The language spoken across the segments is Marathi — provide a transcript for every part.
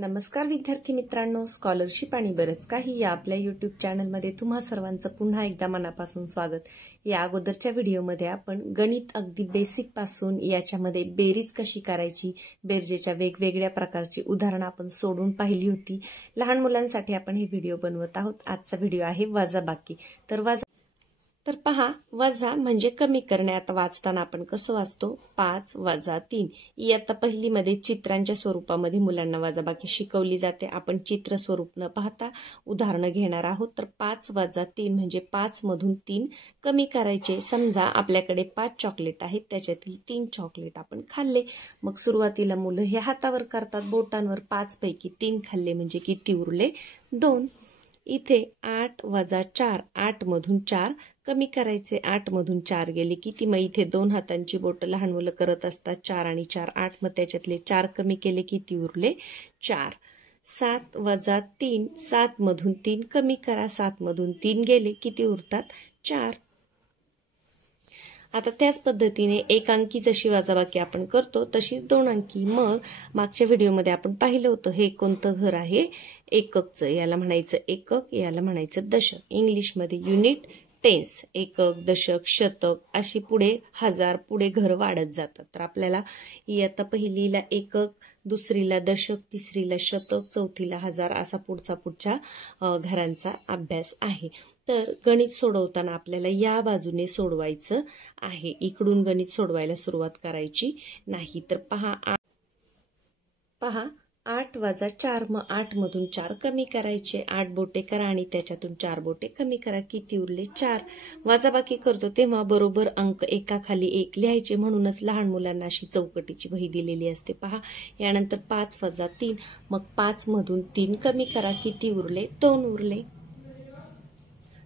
नमस्कार विद्यार्थी मित्रांनो, स्कॉलरशिप आणि बरंच काही या आपल्या YouTube चॅनलमध्ये तुम्हा सर्वांचं पुन्हा एकदा मनापासून स्वागत। या अगोदरच्या व्हिडिओमध्ये आपण गणित अगदी बेसिक पासून याच्यामध्ये बेरीज कशी करायची, बेरजेच्या वेगवेगळ्या प्रकारची उदाहरणं आपण सोडून पाहिली होती। लहान मुलांसाठी आपण हे व्हिडिओ बनवत आहोत। आजचा व्हिडिओ आहे वजाबाकी। तर पहा, वजा म्हणजे कमी करणे। आता वाचताना आपण कसं वाचतो, 5 - 3। इयत्ता पहिली मध्ये चित्रांच्या स्वरूपामध्ये मुलांना वजाबाकी शिकवली जाते। आपण चित्र स्वरूप न पाहता उदाहरणं घेणार आहोत। तर 5 - 3 म्हणजे 5 मधून 3 कमी करायचे। समजा आपल्याकडे 5 चॉकलेट आहेत, त्याच्यातील 3 चॉकलेट आपण खाल्ले। मग सुरुवातीला मुलं हे हातावर करतात, बोटांवर 5 पैकी 3 खाल्ले म्हणजे किती उरले, 2। इथे 8 - 4, 8 मधून 4 कमी करायचे। 8 मधून 4 गेले किती, मग इथे 2 हातांची बोट लहान मुलं करत असतात। 4 आणि 4 8, मग त्याच्यातले 4 कमी केले किती उरले, 4। 7 - 3, 7 मधून 3 कमी करा। 7 मधून 3 गेले किती उरतात, 4। आता त्याच पद्धतीने एक अंकी जशी वजाबाकी आपण करतो तशीच 2 अंकी। मग मागच्या व्हिडिओमध्ये आपण पाहिलं होतं हे कोणतं घर आहे, एककचं। याला म्हणायचं एकक, याला म्हणायचं दशक। इंग्लिशमध्ये युनिट, टेन्स, एकक, दशक, शतक अशी पुढे हजार, पुढे घर वाढत जातात। तर आपल्याला इयत्ता पहिलीला एकक, दुसरीला दशक, तिसरीला शतक, चौथीला हजार असा पुढच्या घरांचा अभ्यास आहे। तर गणित सोडवताना आपल्याला या बाजूने सोडवायचं आहे, इकडून गणित सोडवायला सुरुवात करायची नाही। तर पहा 8 - 4, मग 8 मधून 4 कमी करायचे। 8 बोटे करा आणि त्याच्यातून 4 बोटे कमी करा, किती उरले, 4। वजाबाकी करतो तेव्हा बरोबर अंक एकाखाली एक लिहायचे, म्हणूनच लहान मुलांना अशी चौकटीची वही दिलेली असते। पहा, यानंतर 5 - 3, मग 5 मधून 3 कमी करा, किती उरले, 2 उरले।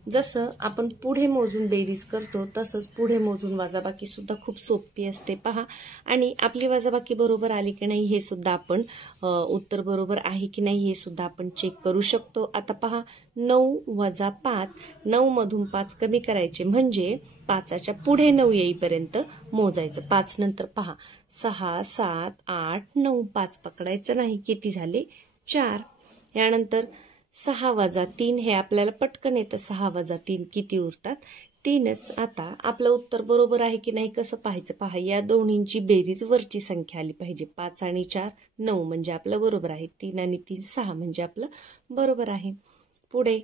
जसं आपण पुढे मोजून बेरीज करतो तसंच पुढे मोजून वजाबाकी सुद्धा खूप सोपी असते। पहा, आणि आपली वजाबाकी बरोबर आली की नाही हे सुद्धा आपण उत्तर बरोबर आहे की नाही हे सुद्धा आपण चेक करू शकतो। आता पहा, 9 - 5, 9 मधून 5 कमी करायचे म्हणजे 5च्या पुढे 9 येईपर्यंत मोजायचं। 5 नंतर पहा 6 7 8 9, 5 पकडायचं नाही, किती झाले, 4। यानंतर 6 - 3 हे आपल्याला पटकन येतं। 6 - 3 किती उरतात, 3च। आता आपलं उत्तर बरोबर आहे की नाही कसं पाहायचं, पहा या दोन्हींची बेरीज वरची संख्या आली पाहिजे। 5 आणि 4 9 म्हणजे आपलं बरोबर आहे। 3 आणि 3 6 म्हणजे आपलं बरोबर आहे। पुढे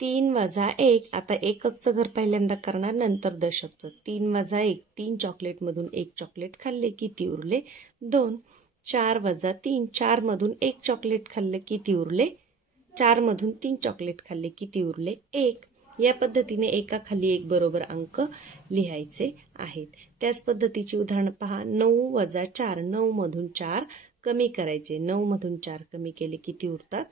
3 - 1, आता एककचं घर पहिल्यांदा करणार, नंतर दशकचं। 3 - 1, 3 चॉकलेट मधून 1 चॉकलेट खाल्ले, किती उरले, 2। 4 - 3, 4 मधून 1 चॉकलेट खाल्ले, किती उरले, 4 मधून 3 चॉकलेट खाल्ले, किती उरले, 1। या पद्धतीने एकाखाली एक बरोबर अंक लिहायचे आहेत। त्याच पद्धतीची उदाहरण पहा, 9 - 4, 9 मधून 4 कमी करायचे। 9 मधून 4 कमी केले किती उरतात,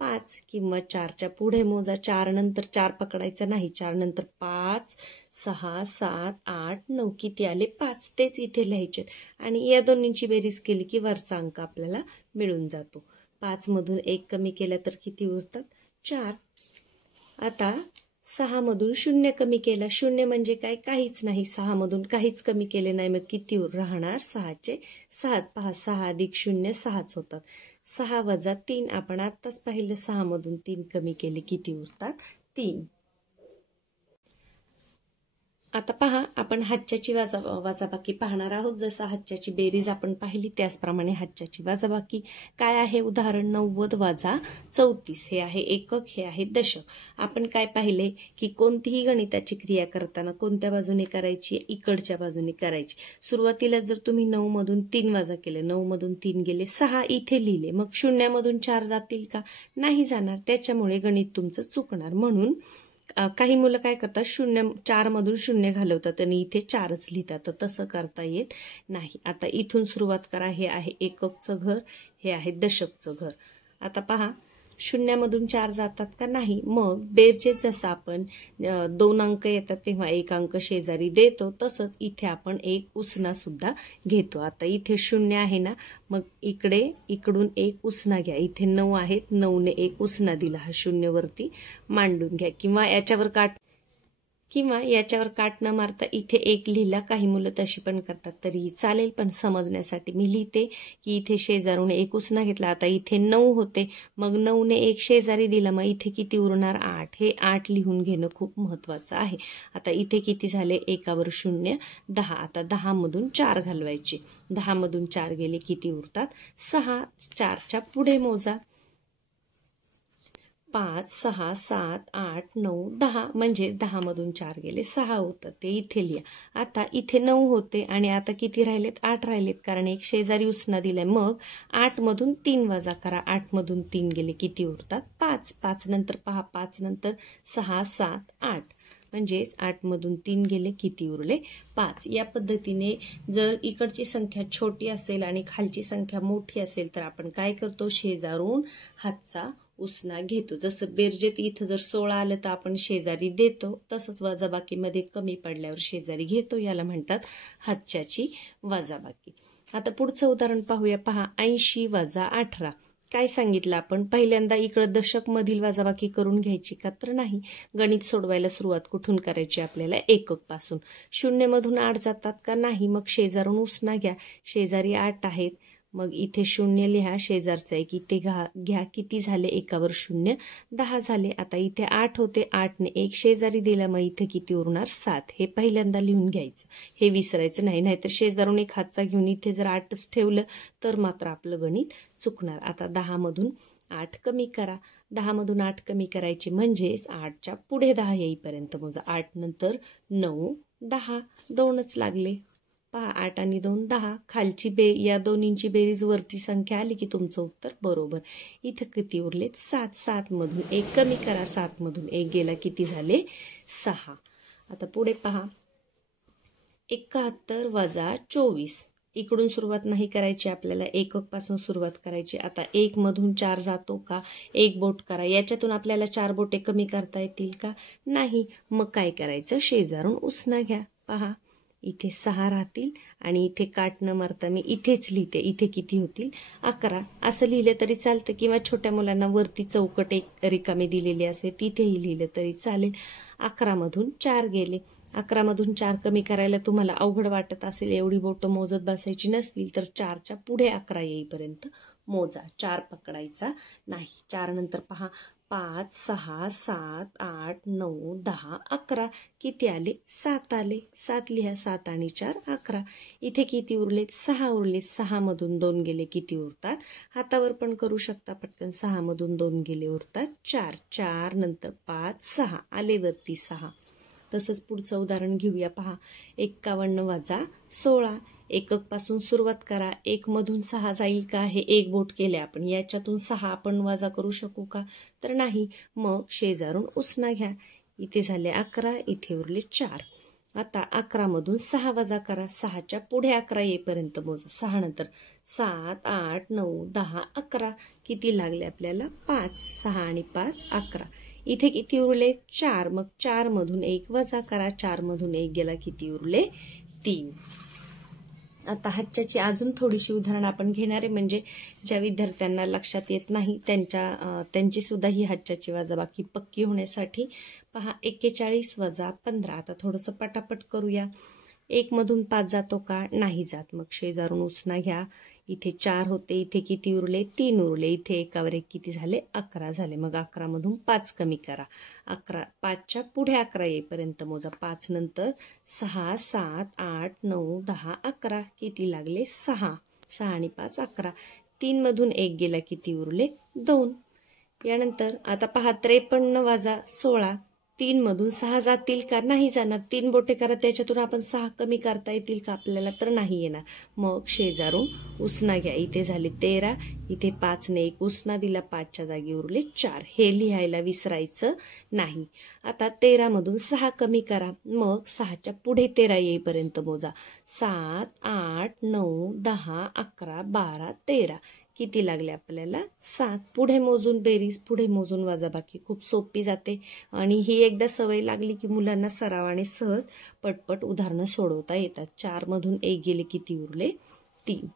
5। किंमत 4च्या पुढे मोजा, 4 नंतर 4 पकडायचं नाही। 4 नंतर 5 6 7 8 9 किती आले, 5। तेच इथे लिहायचे आणि या दोन्हींची बेरीज केली की वरचा अंक आपल्याला मिळून जातो। 5 मधून 1 कमी केलं तर किती उरतात, 4। आता 6 मधून 0 कमी केला, 0 म्हणजे काय, काहीच नाही। 6 मधून काहीच कमी केले नाही, मग किती राहणार, 6चे 6। पहा 6 अधिक 0 6च होतात। 6 - 3 आपण आत्ताच पाहिलं, 6 मधून 3 कमी केले किती उरतात, 3। आता पहा, आपण हातच्याची वजाबाकी पाहणार आहोत। जसं हातच्याची बेरीज आपण पाहिली त्याचप्रमाणे हातच्याची वजाबाकी काय आहे। उदाहरण 90 - 34 हे आहे एकक, हे आहे दशक। आपण काय पाहिले की कोणतीही गणिताची क्रिया करताना कोणत्या बाजूने करायची, इकडच्या बाजूने करायची। सुरुवातीला जर तुम्ही 9 मधून 3 वजा केले, 9 मधून 3 गेले, 6 इथे लिहिले, मग 0 मधून 4 जातील का, नाही जाणार। त्याच्यामुळे गणित तुमचं चुकणार। म्हणून काही मुलं काय करतात, 4 मधून 0 घालवतात आणि इथे 4च लिहितात, तर तसं करता येत नाही। आता इथून सुरुवात करा, हे आहे एककचं घर, हे आहे दशकचं घर। आता पहा 0 मधून 4 जातात का, नाही। मग बेरजेत जसं आपण 2 अंक येतात तेव्हा 1 अंक शेजारी देतो, तसंच इथे आपण एक उसना सुद्धा घेतो। आता इथे 0 आहे ना, मग इकडून एक उसना घ्या। इथे 9 आहेत, 9ने एक उसना दिला, हा 0 वरती मांडून घ्या, किंवा याच्यावर किंवा याच्यावर काट न मारता इथे 1 लिहिला, काही मुलं तशी पण करतात तरीही चालेल, पण समजण्यासाठी मी लिहिते की इथे शेजारून 1 उसना घेतला. आता इथे 9 होते, मग 9ने 1 शेजारी दिला, मग इथे किती उरणार 8. हे 8 लिहून घेणं खूप महत्वाचं आहे. आता इथे किती झाले, 1वर 0 10. आता 10 मधून 4 घालवायचे. 10 मधून 4 गेले किती उरतात 6. 4च्या पुढे मोजा. 5 6 7 8 9 10, म्हणजे 10 मधून 4 गेले 6 होतं, ते इथे लिहा. आता इथे 9 होते आणि आता किती राहिलेत 8 राहिलेत, कारण 1 शेजारी उसना दिलाय. मग 8 मधून 3 वजा करा. 8 मधून 3 गेले किती उरतात 5. 5 नंतर पहा, 5 नंतर 6 7 8, म्हणजेच 8 मधून 3 गेले किती उरले 5. या पद्धतीने जर इकडची संख्या छोटी असेल आणि खालची संख्या मोठी असेल तर आपण काय करतो, शेजारून हातचा उसना घेतो. जसं बेरजेत इथं जर 16 आलं तर आपण शेजारी देतो, तसंच वजाबाकीमध्ये कमी पडल्यावर शेजारी घेतो. याला म्हणतात हातच्याची वजाबाकी. आता पुढचं उदाहरण पाहूया. पहा, 80 वजा 18. काय सांगितलं आपण, पहिल्यांदा इकडं दशक मधील वजाबाकी करून घ्यायची का, तर नाही. गणित सोडवायला सुरुवात कुठून करायची आपल्याला, एकक पासून. 0 मधून 8 जातात का, नाही. मग शेजारून उसना घ्या. शेजारी 8 आहेत, मग इथे 0 लिहा, शेजारचा 1 इथे घ्या. किती झाले, 1वर 0 10 झाले. आता इथे 8 होते, 8ने 1 शेजारी दिला, मग इथे किती उरणार 7. हे पहिल्यांदा लिहून घ्यायचं, हे विसरायचं नाही. नाहीतर शेजारून 1 हातचा घेऊन इथे जर 8च ठेवलं तर मात्र आपलं गणित चुकणार. आता 10 मधून 8 कमी करा. 10 मधून 8 कमी करायचे म्हणजेच 8च्या पुढे 10 येईपर्यंत मोजा. 8 नंतर 9 10, 2च लागले. पहा, 8 आणि 2 10. खालची या दोन्हींची बेरीज वरती संख्या आली की तुमचं उत्तर बरोबर. इथं किती उरलेत 7. 7 मधून 1 कमी करा. 7 मधून 1 गेला किती झाले 6. आता पुढे पहा, 71 वजा 24. इकडून सुरुवात नाही करायची आपल्याला, एकक पासून सुरुवात करायची. आता 1 मधून 4 जातो का, 1 बोट करा. याच्यातून आपल्याला 4 बोटे कमी करता येतील का, नाही. मग काय करायचं, शेजारून उसना घ्या. पहा, इथे 6 राहतील आणि इथे काट न मारता मी इथेच लिहिते. इथे किती होतील 11. असं लिहिलं तरी चालतं, किंवा छोट्या मुलांना वरती चौकट एक रिकामी दिलेली असते तिथेही लिहिलं तरी चालेल. 11 मधून 4 गेले. 11 मधून 4 कमी करायला तुम्हाला अवघड वाटत असेल, एवढी बोटं मोजत बसायची नसतील तर 4च्या पुढे 11 येईपर्यंत मोजा. 4 पकडायचा नाही. 4 नंतर पहा, 5 6 7 8 9 10 11. किती आले 7 आले. 7 लिहा. 7 आणि 4 11. इथे किती उरलेत 6 उरलेत. 6 मधून 2 गेले किती उरतात, हातावर पण करू शकता पटकन. 6 मधून 2 गेले उरतात 4. 4 नंतर 5 6 आले वरती 6. तसंच पुढचं उदाहरण घेऊया. पहा, 51 वजा 16. एकक पासून सुरुवात करा. 1 मधून 6 जाईल का, हे 1 बोट केले आपण. याच्यातून 6 आपण वजा करू शकू का, तर नाही. मग शेजारून उसना घ्या. इथे झाले 11, इथे उरले 4. आता 11 मधून 6 वजा करा. 6च्या पुढे 11 येईपर्यंत मोजा. 6 नंतर 7 8 9 10 11. किती लागले आपल्याला 5. 6 आणि 5 11. इथे किती उरले 4. मग 4 मधून 1 वजा करा. 4 मधून 1 गेला किती उरले 3. आता हातच्याची अजून थोडीशी उदाहरण आपण घेणार आहे, म्हणजे ज्या विद्यार्थ्यांना लक्षात येत नाही त्यांची सुद्धा ही हातच्याची वजाबाकी पक्की होण्यासाठी. पहा, 41 वजा 15. आता थोडंसं पटापट करूया. 1 मधून 5 जातो का, नाही जात. मग शेजारून उसना घ्या. इथे 4 होते, इथे किती उरले 3 उरले. इथे 1वर 1 किती झाले 11 झाले. मग 11 मधून 5 कमी करा. 11 5च्या पुढे 11 येईपर्यंत मोजा. 5 नंतर 6 7 8 9 10 11. किती लागले 6. 6 आणि 5 11. 3 मधून 1 गेला किती उरले 2. यानंतर आता पहा, 53 वजा 16. 3 मधून 6 जातील का, नाही जाणार. 3 बोटे करा, त्याच्यातून आपण 6 कमी करता येतील का आपल्याला, तर नाही येणार. मग शेजारून उसना घ्या. इथे झाले 13, इथे 5ने 1 उसना दिला, 5च्या जागी उरले 4. हे लिहायला विसरायचं नाही. आता 13 मधून 6 कमी करा. मग 6च्या पुढे 13 येईपर्यंत मोजा. 7 8 9 10 11 12 13. किती लागले आपल्याला 7. पुढे मोजून बेरीज, पुढे मोजून वजाबाकी खूप सोपी जाते. आणि ही एकदा सवय लागली की मुलांना सरावाने सहज पटपट उदाहरणं सोडवता येतात. 4 मधून 1 गेले किती उरले 3.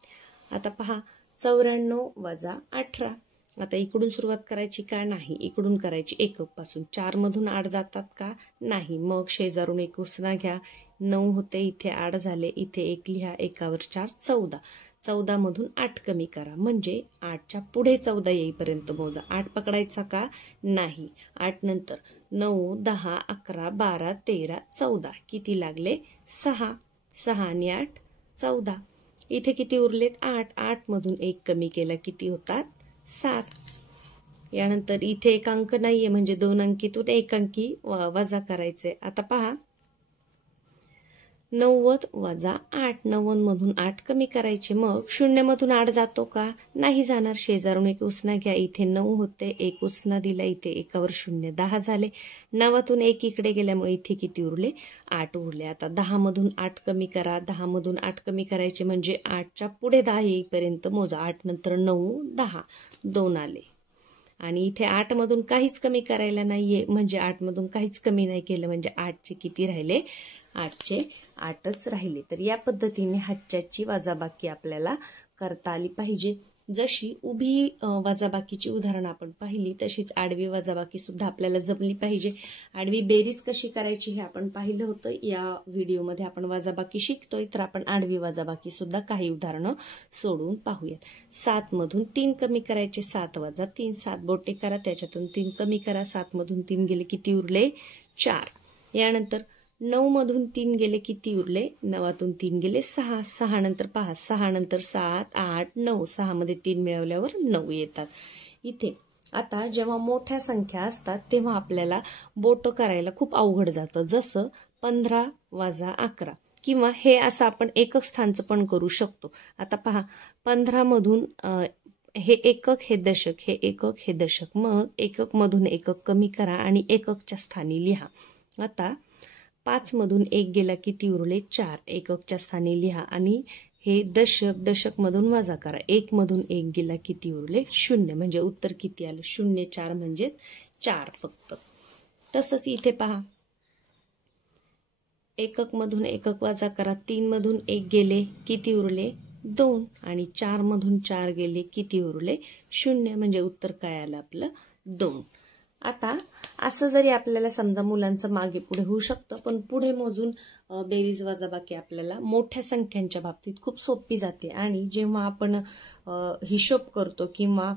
आता पहा, 94 वजा 18. आता इकडून सुरुवात करायची का नाही, इकडून करायची एकक पासून. 4 मधून 8 जातात का नाही, मग शेजारून एक उसना घ्या. 9 होते, इथे 8 झाले, इथे 1 लिहा, 1वर 4 14. 14 मधून 8 कमी करा, म्हणजे 8च्या पुढे 14 येईपर्यंत मोजा. 8 पकडायचा का नाही. 8 नंतर 9 10 11 12 13 14 किती लागले 6. 6 आणि 8 14. इथे किती उरलेत 8. 8 मधून 1 कमी केला किती होतात 7. यानंतर इथे एक अंक नाहीये म्हणजे 2 अंकीतून 1 अंकी वजा करायचे. आता पहा 90 वजा 8. 90 मधून 8 कमी करायचे, मग 0 मधून 8 जातो का नाही जाणार. शेजारून एक उसना घ्या. इथे 9 होते, एक उसना दिला, इथे 1वर 0 10 झाले. 9तून 1 इकडे गेल्यामुळे इथे किती उरले 8 उरले. आता 10 मधून 8 कमी करा. 10 मधून 8 कमी करायचे म्हणजे 8च्या पुढे 10 येईपर्यंत मोजा. 8 नंतर 9 10 2 आले. आणि इथे 8 मधून काहीच कमी करायला नाहीये म्हणजे 8 मधून काहीच कमी नाही केलं म्हणजे 8चे किती राहिले 8चे 8च राहिले. तर या पद्धतीने हातच्याची वजाबाकी आपल्याला करता आली पाहिजे. जशी उभी वजाबाकीची उदाहरण आपण पाहिली तशीच आडवी वजाबाकी सुद्धा आपल्याला जमली पाहिजे. आडवी बेरीज कशी करायची हे आपण पाहिलं होतं. या व्हिडिओमध्ये आपण वजाबाकी शिकतोय तर आपण आडवी वजाबाकी सुद्धा काही उदाहरणं सोडून पाहूयात. 7 मधून 3 कमी करायचे. 7 वजा 3 7 बोटे करा, त्याच्यातून 3 कमी करा. 7 मधून 3 गेले किती उरले 4. यानंतर 9 मधून 3 गेले किती उरले 9तून 3 गेले 6. 6 नंतर पहा 6 नंतर 7 8 9. 6 मध्ये 3 मिळवल्यावर 9 येतात. इथे आता जेव्हा मोठ्या संख्या असतात तेव्हा आपल्याला बोट करायला खूप अवघड जातं. जसं 15 वजा 11 किंवा हे असं आपण एकक स्थानचं पण करू शकतो. आता पहा 15 मधून हे एकक हे दशक, हे एकक हे दशक, मग एकक मधून एकक कमी करा आणि एककच्या स्थानी लिहा. आता 5 मधून 1 गेला किती उरले 4. एककच्या स्थानी लिहा आणि हे दशक, दशक मधून वजा करा. 1 मधून 1 गेला किती उरले 0 म्हणजे उत्तर किती आलं 0 4 म्हणजे 4 फक्त. तसंच इथे पहा एकक मधून एकक वजा करा. 3 मधून 1 गेले किती उरले 2 आणि 4 मधून 4 गेले किती उरले 0 म्हणजे उत्तर काय आलं आपलं 2. आता असं जरी आपल्याला समजा मुलांचं मागे पुढे होऊ शकतं पण पुढे मोजून बेरीज वजाबाकी आपल्याला मोठ्या संख्यांच्या बाबतीत खूप सोपी जाते. आणि जेव्हा आपण हिशोब करतो किंवा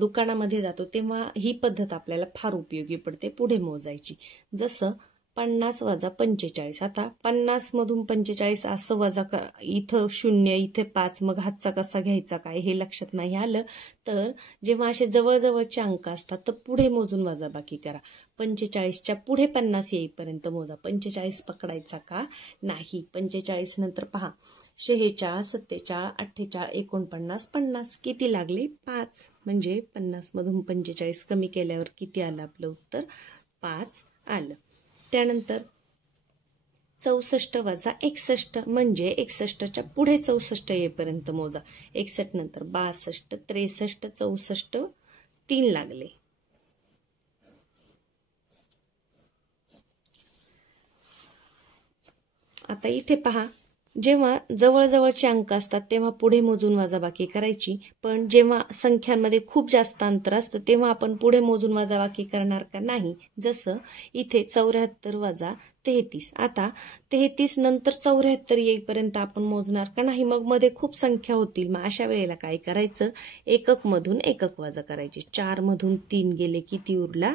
दुकानामध्ये जातो तेव्हा ही पद्धत आपल्याला फार उपयोगी पडते पुढे मोजायची. जसं 50 वजा 45. आता 50 मधून 45 असं वजा इथं 0 इथे 5, मग हातचा कसा घ्यायचा काय हे लक्षात नाही आलं तर जेव्हा असे जवळजवळचे अंक असतात तर पुढे मोजून वजाबाकी करा. 45च्या पुढे 50 येईपर्यंत मोजा. 45 पकडायचा का नाही. 45 नंतर पहा 46 47 48 49 50 किती लागले 5 म्हणजे 50 मधून 45 कमी केल्यावर किती आलं आपलं उत्तर 5 आलं. त्यानंतर 64 वजा 61 म्हणजे 61च्या पुढे 64 येईपर्यंत मोजा. 61 नंतर 62 63 64 3 लागले. आता इथे पहा जेव्हा जवळजवळचे अंक असतात तेव्हा पुढे मोजून वजाबाकी करायची, पण जेव्हा संख्यांमध्ये खूप जास्त अंतर असतं तेव्हा आपण पुढे मोजून वजाबाकी करणार का नाही. जसं इथे 74 वजा 33. आता 33 नंतर 74 येईपर्यंत आपण मोजणार का नाही, मग मध्ये खूप संख्या होतील. मग अशा वेळेला काय करायचं एकक मधून एकक वजा करायचे. 4 मधून 3 गेले किती उरला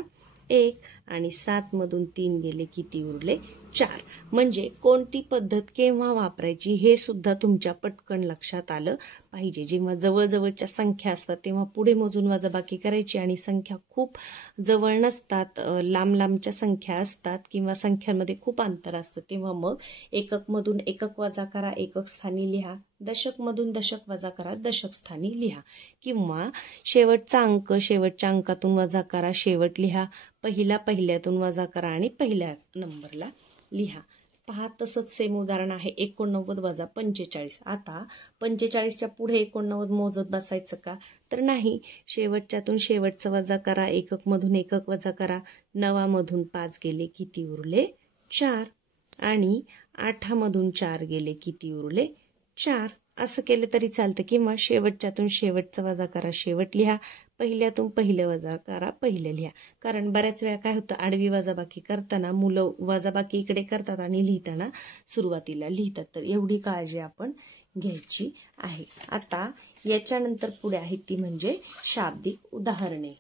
1 आणि 7 मधून 3 गेले किती उरले 4. म्हणजे कोणती पद्धत केव्हा वापरायची हे सुद्धा तुमच्या पटकन लक्षात आलं पाहिजे. जेव्हा जवळजवळच्या संख्या असतात तेव्हा पुढे मोजून वजाबाकी करायची आणि संख्या खूप जवळ नसतात लांब लांबच्या संख्या असतात किंवा संख्यांमध्ये खूप अंतर असतं तेव्हा मग एकक मधून एकक वजा करा, एकक स्थानी लिहा. दशक मधून दशक वजा करा, दशक स्थानी लिहा. किंवा शेवटचा अंक शेवटच्या अंकातून वजा करा, शेवट लिहा. पहिला पहिल्यातून वजा करा आणि पहिल्या नंबरला लिहा. पहा तसंच सेम उदाहरण आहे 89 वजा 45. आता 45च्या पुढे 89 मोजत बसायचं का तर नाही. शेवटच्यातून शेवटचं वजा करा, एकक मधून एकक वजा करा. 9 मधून 5 गेले किती उरले 4 आणि 8 मधून 4 गेले किती उरले 4. असं केलं तरी चालतं, किंवा शेवटच्यातून शेवटचा वजा करा, शेवट लिहा, पहिल्यातून पहिलं वजा करा, पहिलं लिहा. कारण बऱ्याच वेळा काय होतं, आडवी वजाबाकी करताना मुलं वजाबाकी इकडे करतात आणि लिहिताना सुरुवातीला लिहितात. तर एवढी काळजी आपण घ्यायची आहे. आता याच्यानंतर पुढे आहे ती म्हणजे शाब्दिक उदाहरणे.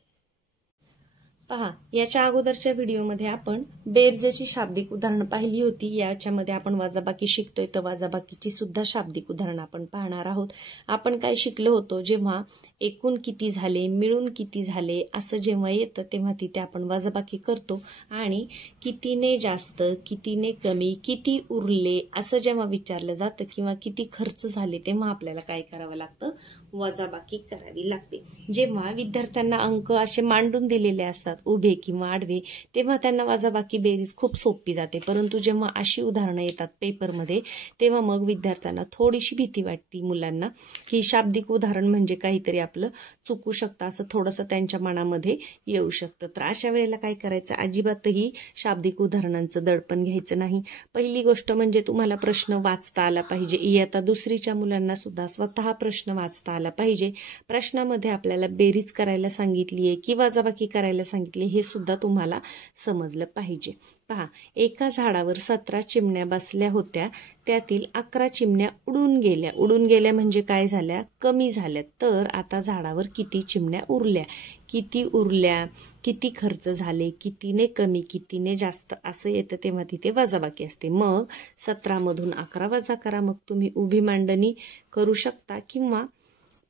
पहा, याच्या अगोदरच्या व्हिडिओमध्ये आपण बेरजेची शाब्दिक उदाहरणं पाहिली होती. याच्यामध्ये आपण वजाबाकी शिकतोय, तर वजाबाकीची सुद्धा शाब्दिक उदाहरणं आपण पाहणार आहोत. आपण काय शिकलो होतो, जेव्हा एकूण किती झाले, मिळून किती झाले असं जेव्हा येतं तेव्हा तिथे आपण वजाबाकी करतो आणि कितीने जास्त, कितीने कमी, किती उरले असं जेव्हा विचारलं जातं किंवा किती खर्च झाले तेव्हा आपल्याला काय करावं लागतं, वजाबाकी करावी लागते. जेव्हा विद्यार्थ्यांना अंक असे मांडून दिलेले असतात उभे किंवा आडवे, तेव्हा त्यांना वजाबाकी बेरीज खूप सोपी जाते. परंतु जेव्हा अशी उदाहरणं येतात पेपरमध्ये तेव्हा मग विद्यार्थ्यांना थोडीशी भीती वाटते, मुलांना, की शाब्दिक उदाहरण म्हणजे काहीतरी आपलं चुकू शकतं असं थोडंसं त्यांच्या मनामध्ये येऊ शकतं. तर अशा वेळेला काय करायचं, अजिबातही शाब्दिक उदाहरणांचं दडपण घ्यायचं नाही. पहिली गोष्ट म्हणजे तुम्हाला प्रश्न वाचता आला पाहिजे. इयत्ता दुसरीच्या मुलांना सुद्धा स्वतः प्रश्न वाचता आला पाहिजे. प्रश्नामध्ये आपल्याला बेरीज करायला सांगितली आहे की वजाबाकी करायला सांगितली हे सुद्धा तुम्हाला समजलं पाहिजे. पहा, एका झाडावर 17 चिमण्या बसल्या होत्या, त्यातील 11 चिमण्या उडून गेल्या. उडून गेल्या म्हणजे काय झाल्या, कमी झाल्या. तर आता झाडावर किती चिमण्या उरल्या, किती उरल्या, किती खर्च झाले, कितीने कमी, कितीने जास्त असं येतं तेव्हा तिथे वजाबाकी असते. मग 17 मधून 11 वजा करा. मग तुम्ही उभी मांडणी करू शकता किंवा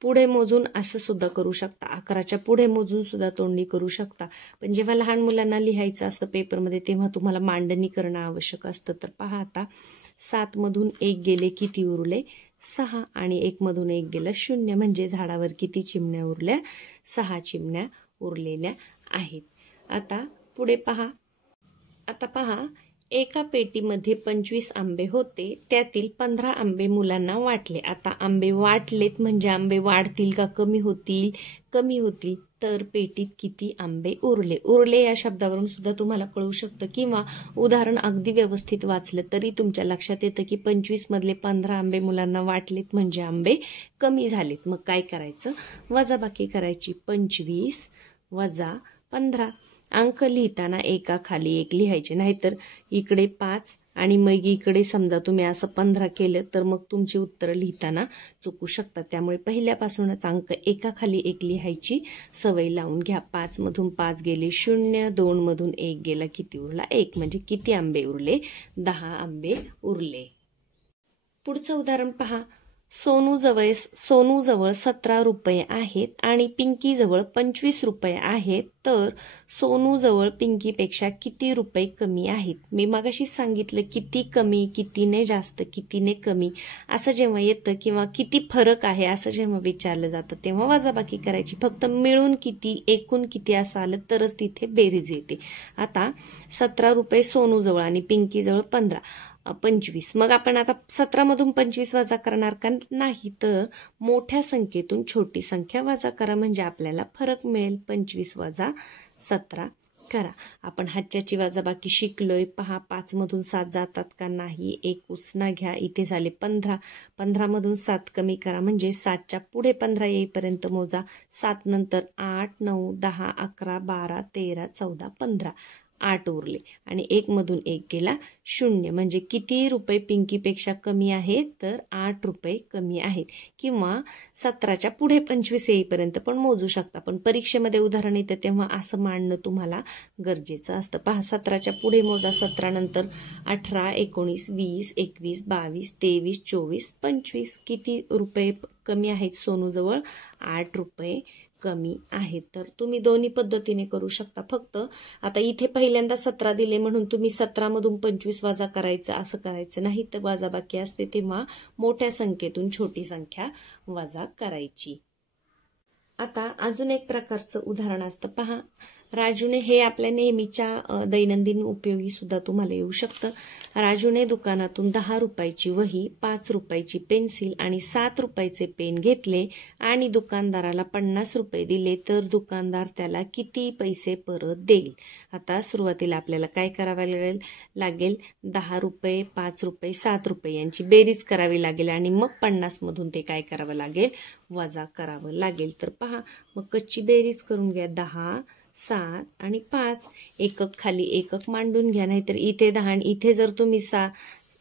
पुढे मोजून असं सुद्धा करू शकता. 11च्या पुढे मोजून सुद्धा तोंडी करू शकता. पण जेव्हा लहान मुलांना लिहायचं असतं पेपरमध्ये तेव्हा तुम्हाला मांडणी करणं आवश्यक असतं. तर पहा, आता 7 मधून 1 गेले, किती उरले, 6, आणि 1 मधून 1 गेलं 0, म्हणजे झाडावर किती चिमण्या उरल्या, 6 चिमण्या उरलेल्या आहेत. आता पुढे पहा. आता पहा, एका पेटीमध्ये 25 आंबे होते, त्यातील 15 आंबे मुलांना वाटले. आता आंबे वाटलेत म्हणजे आंबे वाढतील का कमी होतील, कमी होतील. तर पेटीत किती आंबे उरले. उरले या शब्दावरून सुद्धा तुम्हाला कळू शकतं किंवा उदाहरण अगदी व्यवस्थित वाचलं तरी तुमच्या लक्षात येतं की 25 मधले 15 आंबे मुलांना वाटलेत म्हणजे आंबे कमी झालेत. मग काय करायचं, वजाबाकी करायची. 25 वजा 15. अंक लिहिताना एकाखाली एक लिहायचे, नाहीतर इकडे 5 आणि मग इकडे समजा तुम्ही असं 15 केलं तर मग तुमची उत्तरं लिहिताना चुकू शकतात. त्यामुळे पहिल्यापासूनच अंक एकाखाली एक लिहायची सवय लावून घ्या. 5 मधून 5 गेले 0, 2 मधून 1 गेला, किती उरला, 1, म्हणजे किती आंबे उरले, 10 आंबे उरले. पुढचं उदाहरण पहा. सोनूजवळ 17 रुपये आहेत आणि पिंकीजवळ 25 रुपये आहेत, तर सोनूजवळ पिंकीपेक्षा किती रुपये कमी आहेत. मी मगाशीच सांगितलं किती कमी, कितीने जास्त, कितीने कमी असं जेव्हा येतं किंवा किती फरक आहे असं जेव्हा विचारलं जातं तेव्हा वजाबाकी करायची. फक्त मिळून किती, एकूण किती असं आलं तरच तिथे बेरीज येते. आता 17 रुपये सोनूजवळ आणि पिंकीजवळ 25. मग आपण आता 17 मधून 25 वजा करणार का नाही, तर मोठ्या संख्येतून छोटी संख्या वजा करा म्हणजे आपल्याला फरक मिळेल. 25 वजा 17 करा. आपण हातच्याची वजाबाकी शिकलोय. पहा, 5 मधून 7 जातात का नाही, एक उसना घ्या, इथे झाले 15. 15 मधून 7 कमी करा म्हणजे 7च्या पुढे 15 येईपर्यंत मोजा. 7 नंतर 8, 9, 10, 11, 12, 13, 14, 15, 8 उरले आणि 1 मधून 1 गेला 0, म्हणजे किती रुपये पिंकीपेक्षा कमी आहेत, तर 8 रुपये कमी आहेत. किंवा 17च्या पुढे 25 येईपर्यंत पण मोजू शकता. पण परीक्षेमध्ये उदाहरण येतं तेव्हा असं मांडणं तुम्हाला गरजेचं असतं. पहा, 17च्या पुढे मोजा. 17 नंतर 18, 19, 20, 21, 22, 23, 24, 25. किती रुपये कमी आहेत सोनूजवळ, 8 रुपये कमी आहेत. तर तुम्ही दोन्ही पद्धतीने करू शकता. फक्त आता इथे पहिल्यांदा 17 दिले म्हणून तुम्ही 17 मधून 25 वजा करायचं असं करायचं नाही. तर वजाबाकी असते तेव्हा मोठ्या संख्येतून छोटी संख्या वजा करायची. आता अजून एक प्रकारचं उदाहरण असतं. पहा, राजूने हे आपल्या नेहमीच्या दैनंदिन उपयोगी सुद्धा तुम्हाला येऊ शकतं. राजूने दुकानातून 10 रुपयाची वही, 5 रुपयाची पेन्सिल आणि 7 रुपयाचे पेन घेतले आणि दुकानदाराला 50 रुपये दिले, तर दुकानदार त्याला किती पैसे परत देईल? आता सुरुवातीला आपल्याला काय करावं लागेल 10 रुपये, 5 रुपये, 7 रुपये यांची बेरीज करावी लागेल आणि मग 50 मधून ते काय करावं लागेल? वजा करावं लागेल. तर पहा, मग कच्ची बेरीज करून घ्या. 10, 7 आणि 5. एकक खाली एकक मांडून घ्या, नाहीतर इथे 10 आणि इथे जर तुम्ही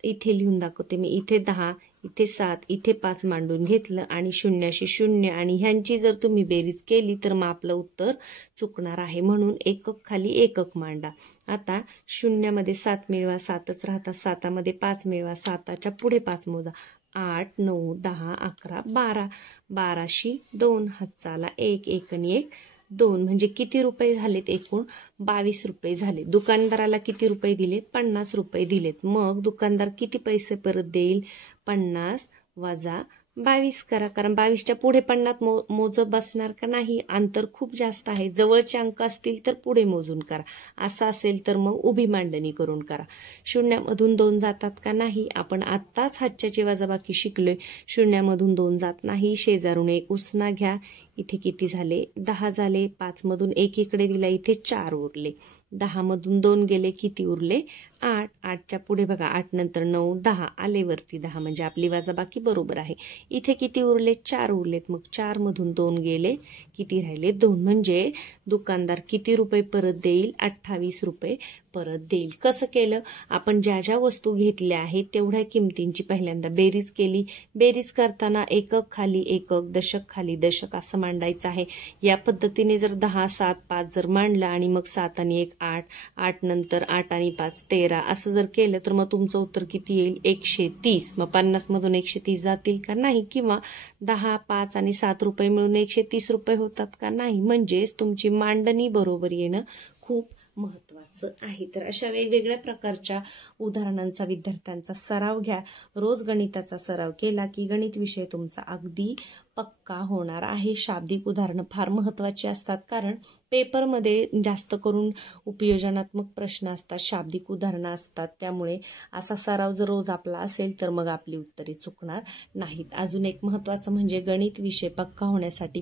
इथे लिहून दाखवते मी, इथे 10, इथे 7, इथे 5 मांडून घेतलं आणि शून्याशी शून्य आणि ह्यांची जर तुम्ही बेरीज केली तर मग आपलं उत्तर चुकणार आहे. म्हणून एकक खाली एकक मांडा. आता शून्यामध्ये 7 मिळवा, 7च राहतात. 7मध्ये 5 मिळवा, 7च्या पुढे 5 मोजा. 8, 9, 10, 11, 12. 12शी 2, हातचाला 1, 1 आणि 1, 2. म्हणजे किती रुपये झालेत? एकूण 22 रुपये झाले. दुकानदाराला किती रुपये दिलेत? 50 रुपये दिलेत. मग दुकानदार किती पैसे परत देईल? 50 वजा 22 करा, कारण 22च्या पुढे 50 मोजत बसणार का नाही? अंतर खूप जास्त आहे. जवळचे अंक असतील तर पुढे मोजून करा, असं असेल तर मग उभी मांडणी करून करा. शून्यामधून 2 जातात का नाही? आपण आत्ताच हातच्याची वजाबाकी शिकलोय. शून्यामधून 2 जात नाही. शेजारून 1 उसना घ्या. इथे किती झाले? 10 झाले. 5 मधून 1 इकडे दिला, इथे 4 उरले. 10 मधून 2 गेले, किती उरले? 8. 8च्या पुढे बघा, 8 नंतर 9, 10 आले वरती 10, म्हणजे आपली वजाबाकी बरोबर आहे. इथे किती उरले? 4 उरलेत. मग 4 मधून 2 गेले, किती राहिले? 2. म्हणजे दुकानदार किती रुपये परत देईल? 28 रुपये परत देईल. कसं केलं? आपण ज्या ज्या वस्तू घेतल्या आहेत तेवढ्या किमतींची पहिल्यांदा बेरीज केली. बेरीज करताना एकक खाली एकक, दशक खाली दशक असं मांडायचं आहे. या पद्धतीने जर 10, 7, 5 जर मांडलं आणि मग 7 आणि 1 8, 8 नंतर 8 आणि 5 13 असं जर केलं तर मग तुमचं उत्तर किती येईल? 130. मग 50 मधून 130 जातील का नाही? किंवा 10, 5 आणि 7 रुपये मिळून 130 रुपये होतात का नाही? म्हणजेच तुमची मांडणी बरोबर येणं खूप महत्वाचं आहे. तर अशा वेगवेगळ्या प्रकारच्या उदाहरणांचा विद्यार्थ्यांचा सराव घ्या. रोज गणिताचा सराव केला की गणित विषय तुमचा अगदी पक्का होणार आहे. शाब्दिक उदाहरणं फार महत्त्वाची असतात, कारण पेपरमध्ये जास्त करून उपयोजनात्मक प्रश्न असतात, शाब्दिक उदाहरणं असतात. त्यामुळे असा सराव जर रोज आपला असेल तर मग आपली उत्तरे चुकणार नाहीत. अजून एक महत्त्वाचं म्हणजे गणित विषय पक्का होण्यासाठी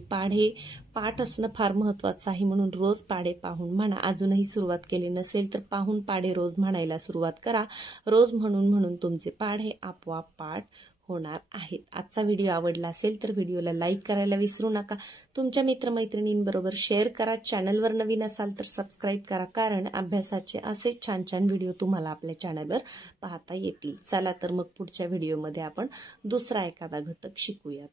पाठ असणं फार महत्त्वाचं आहे. म्हणून रोज पाढे पाहून म्हणा. अजूनही सुरुवात केली नसेल तर पाहून पाढे रोज म्हणायला सुरुवात करा. रोज म्हणून तुमचे पाढे आपोआप पाठ होणार आहेत. आजचा व्हिडिओ आवडला असेल तर व्हिडिओला लाईक करायला विसरू नका. तुमच्या मित्रमैत्रिणींबरोबर शेअर करा. चॅनलवर नवीन असाल तर सबस्क्राईब करा, कारण अभ्यासाचे असे छान छान व्हिडिओ तुम्हाला आपल्या चॅनलवर पाहता येतील. चला तर मग पुढच्या व्हिडिओमध्ये आपण दुसरा एखादा घटक शिकूयात.